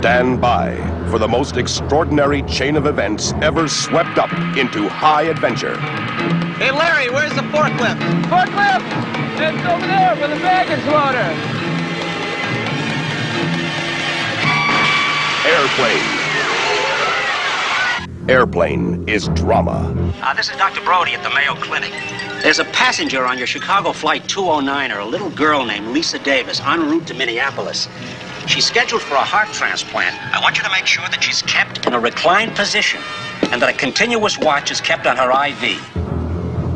Stand by for the most extraordinary chain of events ever swept up into high adventure. Hey, Larry, where's the forklift? Forklift! It's over there for the baggage loader. Airplane. Airplane is drama. This is Dr. Brody at the Mayo Clinic. There's a passenger on your Chicago Flight 209, a little girl named Lisa Davis, en route to Minneapolis. She's scheduled for a heart transplant. I want you to make sure that she's kept in a reclined position and that a continuous watch is kept on her IV.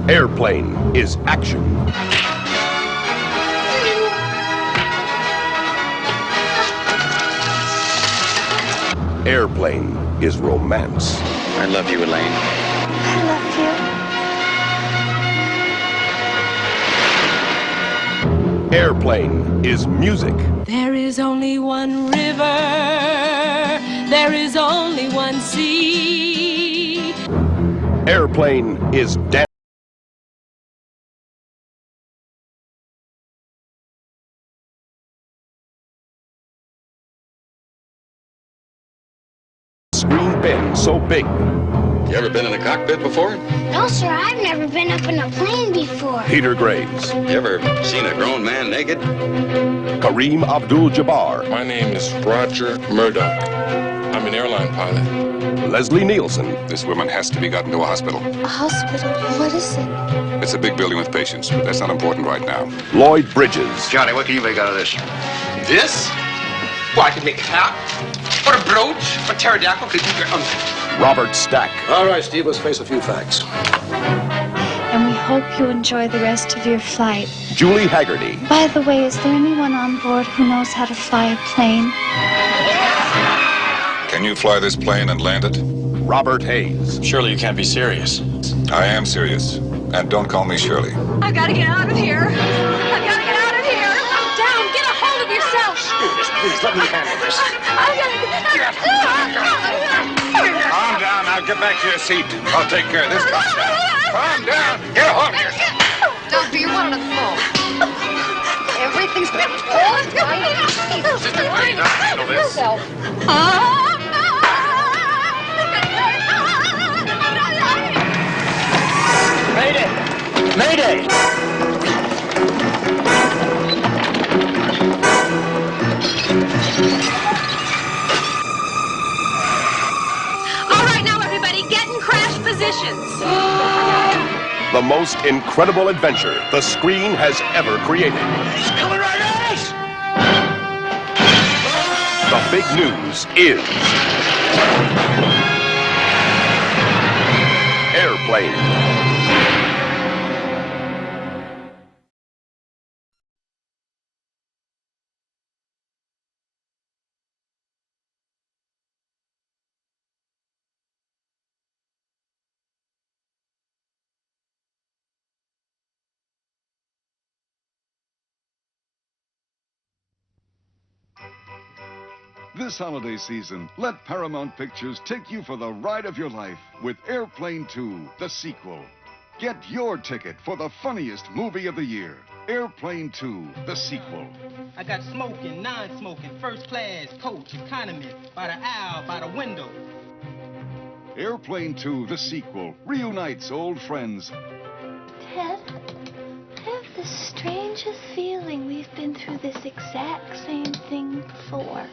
Airplane is action. Airplane is romance. I love you, Elaine. I love you. Airplane is music. There is only one river, there is only one sea. Airplane is dance. Screen bin so big. You ever been in a cockpit before? No, sir, I've never been up in a plane before. Peter Graves. You ever seen a grown man naked? Kareem Abdul-Jabbar. My name is Roger Murdoch. I'm an airline pilot. Leslie Neilsen. This woman has to be gotten to a hospital. A hospital? What is it? It's a big building with patients, but that's not important right now. Lloyd Bridges. Johnny, what can you make out of this? This? Well, I could make a hat, or a brooch, or pterodactyl. Robert Stack. All right, Steve, let's face a few facts. And we hope you enjoy the rest of your flight. Julie Haggerty. By the way, is there anyone on board who knows how to fly a plane? Can you fly this plane and land it? Robert Hayes. Surely you can't be serious. I am serious. And don't call me Shirley. I've got to get out of here. I've got to get out of here. Down, get a hold of yourself. Stewardess, please, let me handle this. I've got to get Calm down. Now get back to your seat. I'll take care of this. Calm down. Calm down. Get a hold of yourself. Doctor, you're one of the phone. Everything's been all right. Sister, please, I'll handle this. Mayday! Mayday! All right, now everybody, get in crash positions. The most incredible adventure the screen has ever created. He's coming right at us! The big news is Airplane. This holiday season, let Paramount Pictures take you for the ride of your life with Airplane 2, the sequel. Get your ticket for the funniest movie of the year. Airplane 2, the sequel. I got smoking, non-smoking, first class, coach, economy, by the aisle, by the window. Airplane 2, the sequel, reunites old friends. Ted, I have the strangest feeling we've been through this exact same thing before.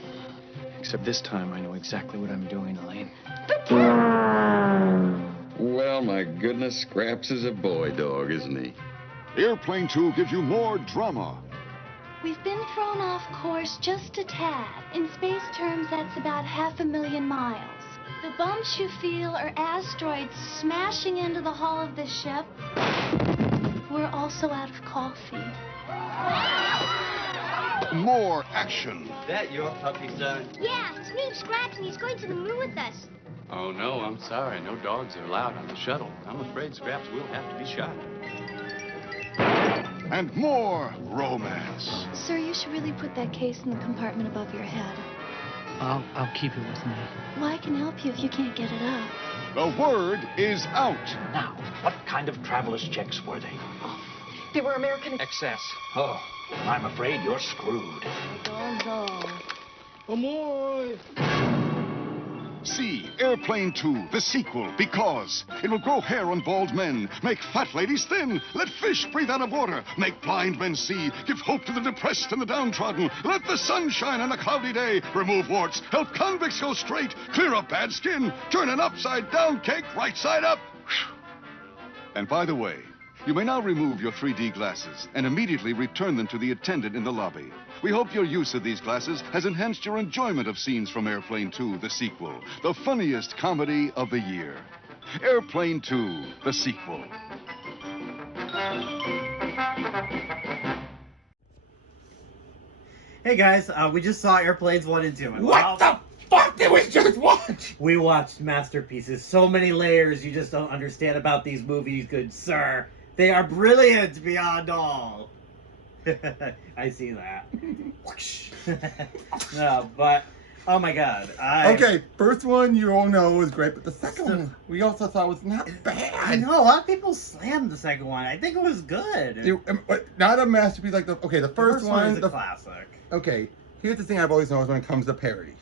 Except this time I know exactly what I'm doing, Elaine. But Ted... Well, my goodness, Scraps is a boy dog, isn't he? Airplane 2 gives you more drama. We've been thrown off course just a tad. In space terms, that's about 500,000 miles. The bumps you feel are asteroids smashing into the hull of the ship. We're also out of coffee. More action. That your puppy, son? Yeah, his name's Scraps, and he's going to the moon with us. Oh, no, I'm sorry. No dogs are allowed on the shuttle. I'm afraid Scraps will have to be shot. And more romance. Sir, you should really put that case in the compartment above your head. I'll keep it with me. Well, I can help you if you can't get it up. The word is out. Now, what kind of traveler's checks were they? They were American Excess. Oh, I'm afraid you're screwed. Oh, no. Amoy! See Airplane 2, the sequel, because it will grow hair on bald men, make fat ladies thin, let fish breathe out of water, make blind men see, give hope to the depressed and the downtrodden, let the sun shine on a cloudy day, remove warts, help convicts go straight, clear up bad skin, turn an upside-down cake right side up. And by the way, you may now remove your 3D glasses and immediately return them to the attendant in the lobby. We hope your use of these glasses has enhanced your enjoyment of scenes from Airplane 2, the sequel, the funniest comedy of the year. Airplane 2, the sequel. Hey guys, we just saw Airplanes 1 and 2. What the fuck did we just watch? We watched masterpieces. So many layers you just don't understand about these movies, good sir. They are brilliant beyond all. I see that. No, but oh my god. Okay, first one you all know was great, but the second one we also thought was not bad. I know a lot of people slammed the second one. I think it was good. Not a masterpiece like the first one is a classic. Okay, here's the thing I've always noticed when it comes to parodies.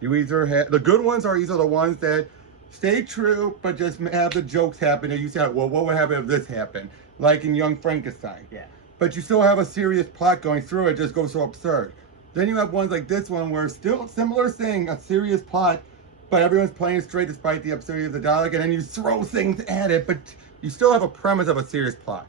You either have the good ones are either the ones that stay true but just have the jokes happen and you say, well, what would happen if this happened? Like in Young Frankenstein. Yeah. But you still have a serious plot going through it, just goes so absurd. Then you have ones like this one where still similar thing, a serious plot, but everyone's playing straight despite the absurdity of the dialogue, and then you throw things at it, but you still have a premise of a serious plot.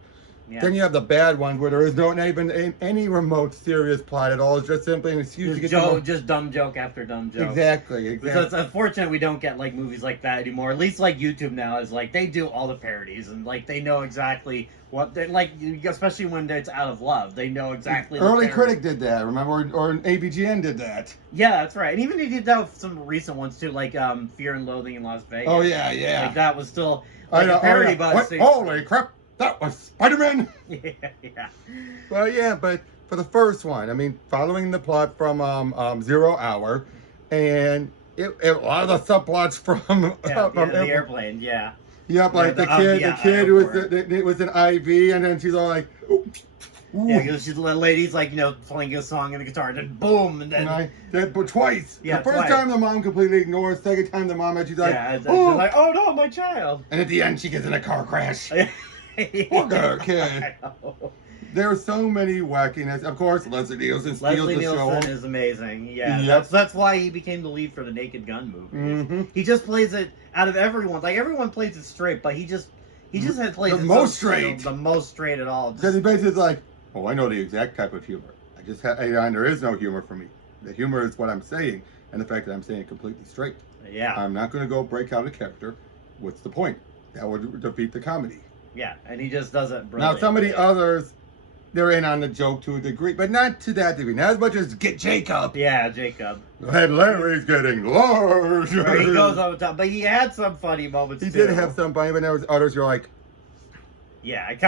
Yeah. Then you have the bad ones where there is not even any remote serious plot at all. It's just simply an excuse to get just dumb joke after dumb joke. Exactly. So it's unfortunate we don't get like movies like that anymore. At least like YouTube now is like they do all the parodies and like they know exactly what they're like, especially when it's out of love. They know exactly. Early Critic did that, remember, or AVGN did that. Yeah, that's right. And even he did that with some recent ones too, like Fear and Loathing in Las Vegas. Oh yeah, yeah. Like that was still like a parody, but holy crap! That was Spider-Man! Yeah. Well, yeah, but for the first one, I mean, following the plot from 0 Hour, and a lot of the subplots from the airplane, yeah. Yep, like the kid who was an IV, and then she's all like, ooh. Yeah, because the lady's like, playing a song and a guitar, and then boom, and then... But twice. Yeah, the first time the mom completely ignores, second time the mom, and she's like, she's like, oh no, my child. And at the end, she gets in a car crash. Poor kid. There are so many wackiness. Of course, Leslie Neilsen steals the show. Leslie Neilsen is amazing. Yeah, yep. That's why he became the lead for the Naked Gun movie. Mm-hmm. He just plays it out of everyone. Like everyone plays it straight, but he just had plays the most straight. The most straight at all. Because he basically is like, oh, I know the exact type of humor. There is no humor for me. The humor is what I'm saying, and the fact that I'm saying it completely straight. Yeah. I'm not going to go break out a character. What's the point? That would defeat the comedy. Yeah, and he just does it brilliantly. Now, some of the others, they're in on the joke to a degree, but not to that degree. Not as much as get Jacob. Yeah, Jacob. And Larry's getting large. Where he goes over the top, but he had some funny moments. He did have some funny, but there was others you're like, yeah, it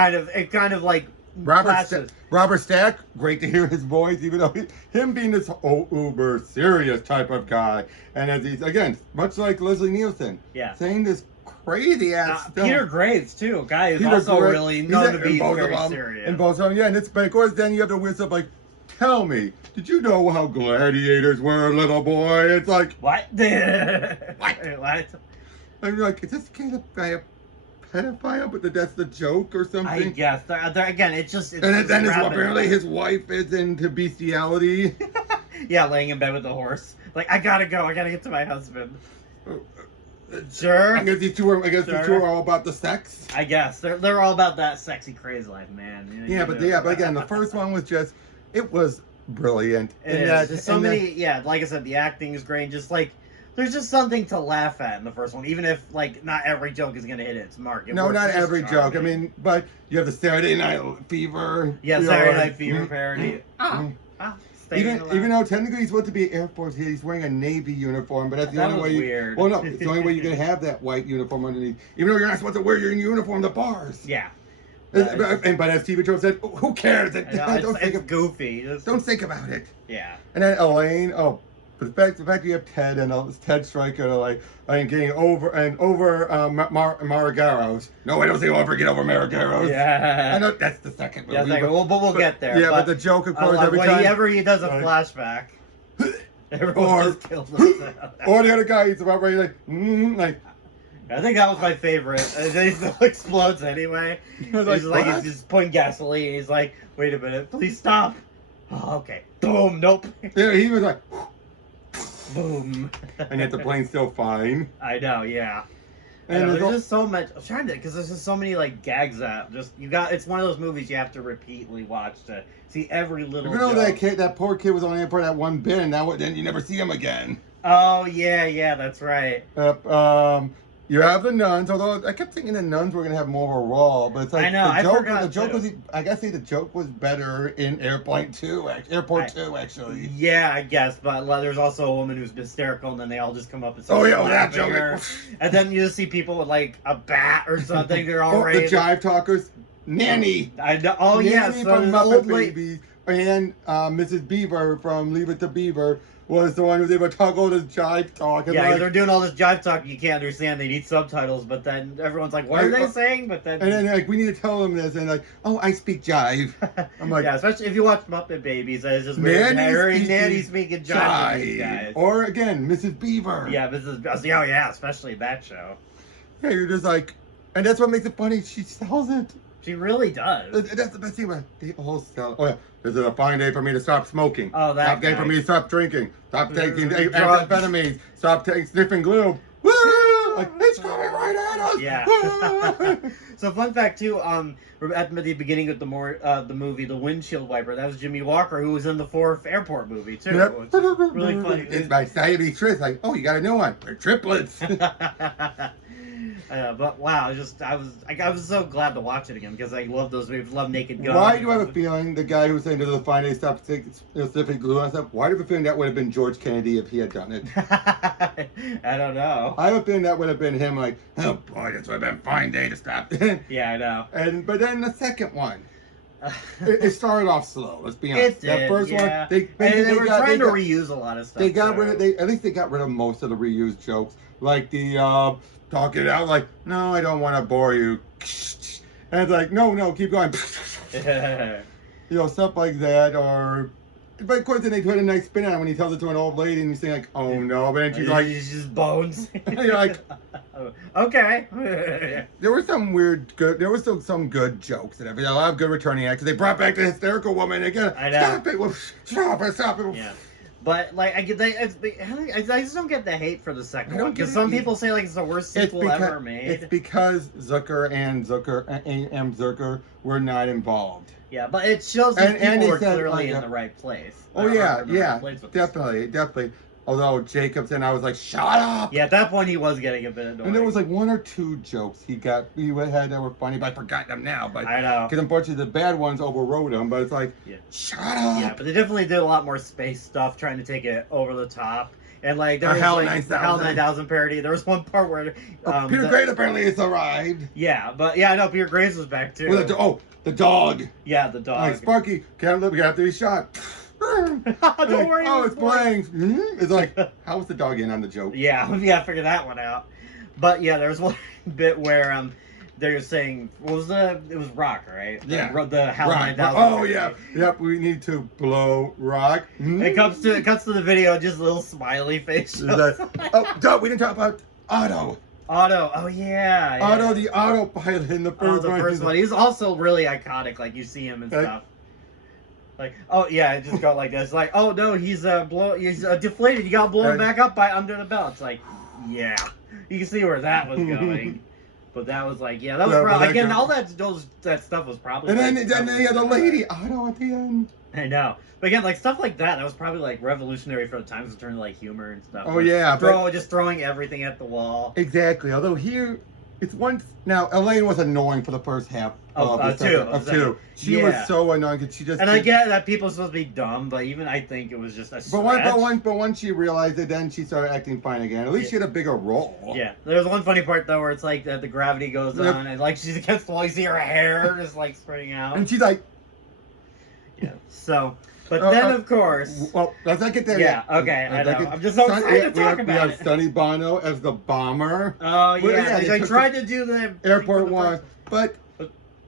kind of like Robert Stack. Great to hear his voice, even though him being this uber serious type of guy, and as he's again much like Leslie Nielsen, saying this crazy ass stuff. Peter Graves too, guy who's also really known to be very serious. And both of them, yeah, and but of course then you have the weird stuff like, tell me, did you know how gladiators were, little boy? It's like, what? What? I'm like, is this kind of guy a pedophile? But that's the joke or something? I guess. Again, it's just... and then apparently his wife is into bestiality. Yeah, laying in bed with the horse. Like, I gotta go, I gotta get to my husband. Sure. I guess these two are all about the sex. I guess they're all about that sexy crazy life, man. But again, the first one was it was brilliant. Like I said, the acting is great. Just like there's just something to laugh at in the first one, even if like not every joke is gonna hit its mark. No, not every joke. I mean, but you have the Saturday Night Fever. Yeah, Saturday Night Fever parody. Even though technically he's supposed to be Air Force, he's wearing a Navy uniform, but that's the only way. Weird. Well, no, it's the only way you can have that white uniform underneath. Even though you're not supposed to wear your uniform to bars. Yeah. But as Steve Jones said, who cares? It's goofy. Don't think about it. Yeah. And then Elaine, but the fact you have Ted and Ted Stryker like getting over Maragaros. No, I don't think I'll ever get over Maragaros. Yeah. I know that's the second movie. Yeah, but we'll get there. Yeah, but the joke, of course, every time he does a flashback. Everyone just kills themselves. Or the other guy, he's about ready, like. I think that was my favorite. And then he still explodes anyway. He's just putting gasoline. He's like, wait a minute, please stop. Oh, okay. Boom, nope. Yeah, he was like, boom. And yet the plane's still fine. I know, yeah. And there's just so much. I'm trying to, because there's just so many like gags that it's one of those movies you have to repeatedly watch to see every little. You know joke. that poor kid was only in for that one bit, and then you never see him again. Oh yeah, that's right. You have the nuns, although I kept thinking the nuns were gonna have more of a role, but it's like I know, the joke was I gotta say the joke was better in Airport 2 actually. Yeah, I guess, but there's also a woman who's hysterical, and then they all just come up and start laughing that joke. her. And then you just see people with like a bat or something. They're all ready. The jive talkers, Nanny. I know. Oh yeah, Nanny so from Muppet Babies, and Mrs. Beaver from Leave It to Beaver was the one who was able to talk all this jive talk. And they're doing all this jive talk you can't understand. They need subtitles, but then everyone's like, what are they saying? But then... And then, like, we need to tell them this, and like, oh, I speak jive. I'm like... Yeah, especially if you watch Muppet Babies, it's just weird. Nanny speaking jive to these guys. Or, again, Mrs. Beaver. Yeah, oh, yeah, especially that show. Yeah, you're just like... And that's what makes it funny. She sells it. She really does. That's the best thing about it. They all sell it. Oh, yeah. This is a fine day for me to stop smoking. Oh, that's Stop day for me to stop drinking. Stop taking amphetamines. Stop sniffing glue. Woo! Like, it's coming right at us. Yeah. So, fun fact, too, at the beginning of the movie, The Windshield Wiper, that was Jimmy Walker, who was in the 4th Airport movie, too. Yep. Which is really funny. It's my diabetes Tris. Like, oh, you got a new one. They're triplets. But wow, I was so glad to watch it again because I love those movies. Love Naked Gun. Why do I have a feeling the guy who was saying to the fine day stop sniffing glue and stuff? Why do I have a feeling that would have been George Kennedy if he had done it? I don't know. I have a feeling that would have been him. Like, oh boy, this would have been a fine day to stop. Yeah, I know. But then the second one. It started off slow. Let's be honest. It did, that first one, they were trying to reuse a lot of stuff. They got rid of. At least they got rid of most of the reused jokes, like the talking out. Like, no, I don't want to bore you. And it's like, no, keep going. Stuff like that. Or, but of course, then they put a nice spin on it when he tells it to an old lady, and you think like, oh no, but then she's like, it's just bones. You're like, okay. There were some there was still some good jokes and everything. A lot of good returning actors. They brought back the hysterical woman again. I know. Stop it. Yeah. But like I just don't get the hate for the second one because some people say like it's the worst sequel ever made. It's because Zucker and Zucker were not involved. Yeah, but it shows these people were clearly in the right place. Oh yeah, definitely. Although Jacobson, I was like, shut up! Yeah, at that point he was getting a bit annoying. And there was like one or two jokes he had that were funny, but I forgot them now. But I know. Because unfortunately the bad ones overrode them, but it's like, shut up! Yeah, but they definitely did a lot more space stuff, trying to take it over the top. And like, there was the Hell 9000 parody. There was one part where... Peter Graves apparently has arrived. Yeah, but yeah, no, Peter Graves was back too. The dog. Yeah, the dog. Like, Sparky, can't live, you have to be shot. Don't worry. Oh, it's playing. It's like, how was the dog in on the joke? Yeah, we gotta figure that one out. But yeah, there was one bit where they're saying, it was rock, right? Yeah. The Hell 9000. Oh yeah. Yep. We need to blow rock. It cuts to the video, just a little smiley face. Doug, we didn't talk about Otto. Oh yeah. Otto, the autopilot in the first one. The first one. He's also really iconic. Like you see him and stuff. Like, oh yeah, it just got like this. Like, oh no, he's deflated. You got blown back up by under the belt. It's like, yeah, you can see where that was going. But that was like, yeah, that was probably again. All that stuff was probably. And then they had the lady Otto at the end. I know, but again, like stuff like that was probably like revolutionary for the times in terms of like humor and stuff. Oh like, yeah, just throwing everything at the wall. Exactly. Although here, it's one. Now Elaine was annoying for the first half of two. She was so annoying because she just. And I get that people are supposed to be dumb, but even I think it was just a stretch. But once she realized it, then she started acting fine again. At least she had a bigger role. Yeah, there's one funny part though where it's like the gravity goes on and like she's against the wall, you see her hair just like spreading out, and she's like. Yeah. So. But then, of course... Well, let's not get there yet. Yeah, okay, I know. I'm just so excited to talk about it. We have Sonny Bono as the bomber. Oh, yeah. I tried to do the... Airport one. But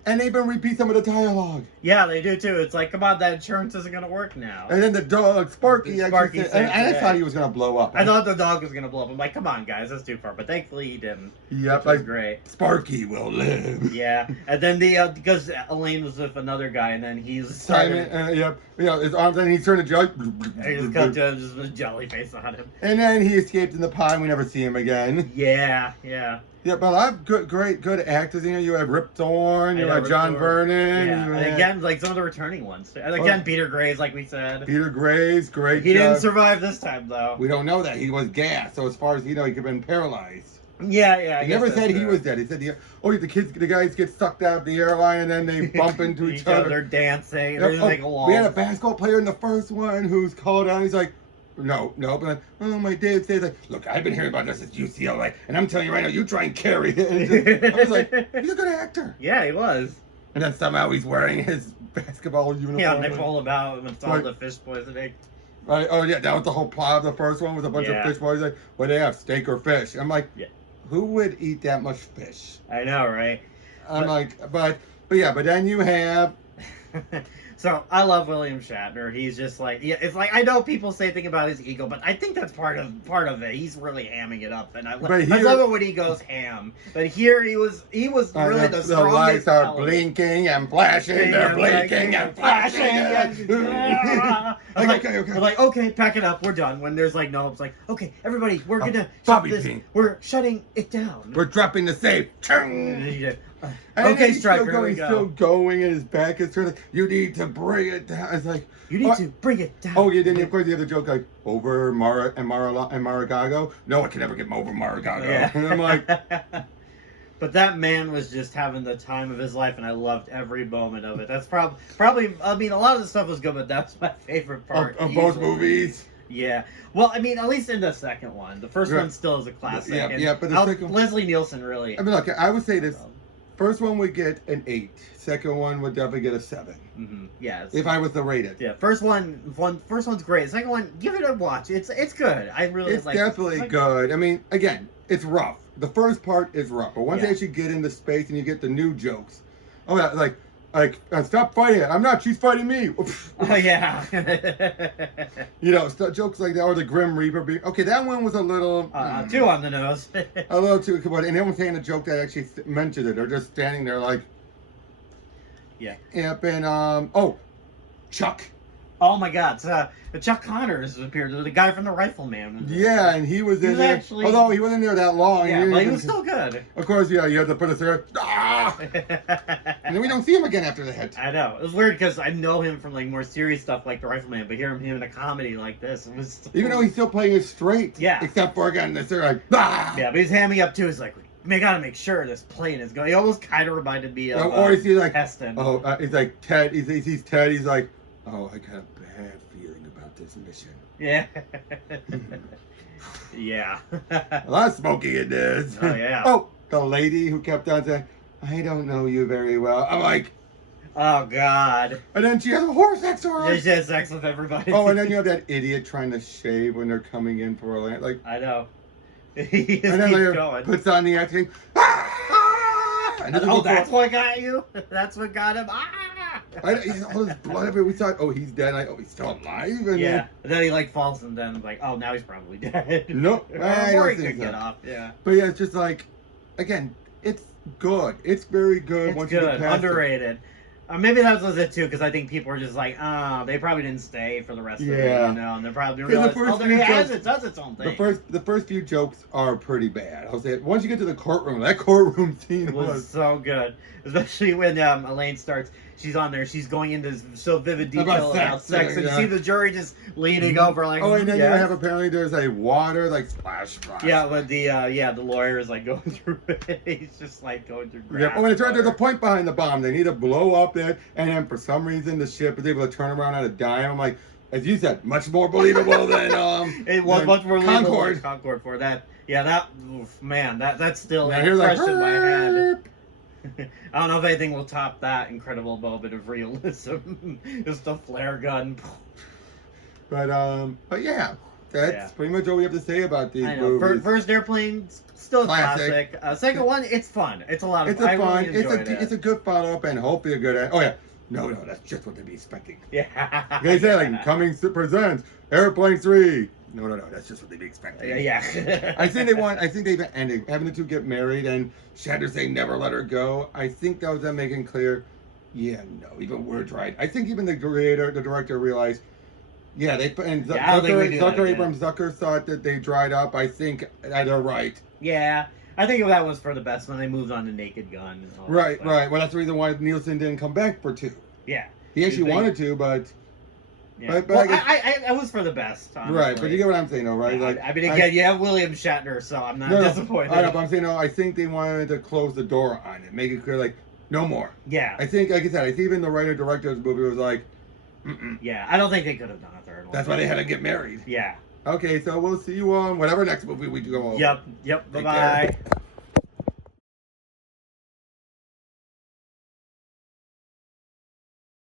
And they even repeat some of the dialogue. Yeah, they do too. It's like, come on, that insurance isn't gonna work now. And then the dog, Sparky, and I thought he was gonna blow up. I thought the dog was gonna blow up. I'm like, come on, guys, that's too far. But thankfully he didn't. Yep, which was great. Sparky will live. Yeah, and then because Elaine was with another guy, and then he's Simon, yep, his arms, and he turned to jelly. He just cut to him, just with a jelly face on him. And then he escaped in the pond. We never see him again. Yeah. Yeah, but a lot of good actors. You know, you have Rip Torn, you have John Vernon. Yeah, and again, like some of the returning ones. And again, Peter Graves, like we said. Peter Graves, great. He didn't survive this time, though. We don't know that. He was gassed, so as far as you know, he could have been paralyzed. Yeah. He never said he was dead. He said, the guys get sucked out of the airline and then they bump into each other. They're dancing. They're like a wall. We had a basketball player in the first one who's called out. He's like, no, but like, oh, my dad says, like, look, I've been hearing about this at UCLA, and I'm telling you right now, you try and carry it. I was like, he's a good actor. Yeah, he was. And then somehow he's wearing his basketball uniform. Yeah, and they pull him out with all the fish poisoning. Right. Oh, yeah, that was the whole plot of the first one, was a bunch of fish boys. Like, what do they have, steak or fish? I'm like, who would eat that much fish? I know, right? But then you have... So I love William Shatner. He's just like, it's like, I know people say things about his ego, but I think that's part of it. He's really hamming it up, and I love it when he goes ham. But here he was really the strongest. The lights are blinking and flashing. They're blinking and flashing. We're like, okay, pack it up. We're done. When there's like no, it's like, okay, everybody, we're gonna shut this. We're shutting it down. We're dropping the safe. Okay, Striker, here we go. He's still going, and his back is turned. You need to bring it down. It's like, you need to bring it down. Oh, yeah, then of course the other joke, like, over Maragago? No one can ever get over Maragago. Yeah. And I'm like... But that man was just having the time of his life, and I loved every moment of it. That's probably, I mean, a lot of the stuff was good, but that's my favorite part. Of both movies? Yeah. Well, I mean, at least in the second one. The first one still is a classic. Yeah, but the second one... Leslie Neilsen really... I mean, look, I would say this. First one would get an 8. Second one would definitely get a 7. Mm-hmm. Yeah. If I was to rate it. Yeah. First one's great. Second one, give it a watch. It's good. I really like it. It's definitely good. I mean, again, it's rough. The first part is rough, but once they actually get into space and you get the new jokes, stop fighting it. I'm not. She's fighting me. Oh yeah. Jokes like that, or the Grim Reaper. Okay, that one was a little too on the nose. A little too. And no one's saying a joke that actually mentioned it. They're just standing there like. Yeah. Yep, and Chuck. Oh my God! Chuck Connors appeared. The guy from The Rifleman. Yeah, and he was in there. Although he wasn't there that long. Yeah, but he was still good. Of course, yeah. You have to put us there. And then we don't see him again after that. I know. It was weird because I know him from like more serious stuff like The Rifleman, but hearing him in a comedy like this, it was. Even though he's still playing it straight. Yeah. Except for again, they're like. Yeah, but he's hamming up too. He's like. I gotta make sure this plane is going. He almost kind of reminded me of or is he like Heston. He's like Ted. He's Ted. He's like, oh, I got a bad feeling about this mission. Yeah. Yeah. A lot of smoking in this. Oh yeah. Oh, the lady who kept on saying, I don't know you very well. I'm like, oh God. And then she has a horse sex with her. Yeah, she has sex with everybody. Oh, and then you have that idiot trying to shave when they're coming in for a land. Like I know. He just and then keeps going. Puts on the acting. That's what got you? That's what got him? All this blood everywhere. We thought, oh, he's dead. He's still alive. And then he like falls and then like, oh, now he's probably dead. Nope. Or he could get off. Yeah. But yeah, it's just like, again, it's good. It's very good. It's good. Underrated. Maybe that was it too, because I think people are just like, they probably didn't stay for the rest of it, and they're probably realizing, it does its own thing. The first few jokes are pretty bad. I'll say it. Once you get to the courtroom, that courtroom scene was so good, especially when Elaine starts. She's on there. She's going into so vivid detail about sex, and you see the jury just leaning over like. Oh, and then you have apparently there's a water like splash. Yeah, but the lawyer is like going through it. He's just like going through. Yeah, oh, and it's right there's a point behind the bomb. They need to blow up it, and then for some reason the ship is able to turn around on a dime. I'm like, as you said, much more believable than it was much more Concorde. Concorde for that. Yeah, that's still fresh in my head. I don't know if anything will top that incredible moment of realism. Just a flare gun. But yeah, That's pretty much all we have to say about these I know. movies. First Airplane, still a classic. Second one, it's fun. It's a lot of fun. It's a good follow-up and hopefully a good. Oh yeah, no, that's just what they'd be expecting. Yeah. They say like coming presents Airplane 3. No, that's just what they'd be expecting. Yeah. I think they've ended having the two get married and Shatner say never let her go. I think that was them making clear. Yeah, no, even words right. I think even the director realized. Yeah, Zucker Abrams thought that they dried up. I think they're right. Yeah, I think that was for the best when they moved on to Naked Gun. And all right. Well, that's the reason why Neilsen didn't come back for 2. Yeah. He actually wanted to, but... Yeah. But I was for the best, honestly. Right, but you get what I'm saying, though, right? Yeah, like, I mean, again, you have William Shatner, so I'm not disappointed. I know, but I'm saying, I think they wanted to close the door on it, make it clear, like, no more. Yeah. I think, like I said, I think even the writer-director of the movie was like, Yeah, I don't think they could have done a third one. That's why they had to get married. Yeah. Okay, so we'll see you on whatever next movie we do. Yep, bye-bye.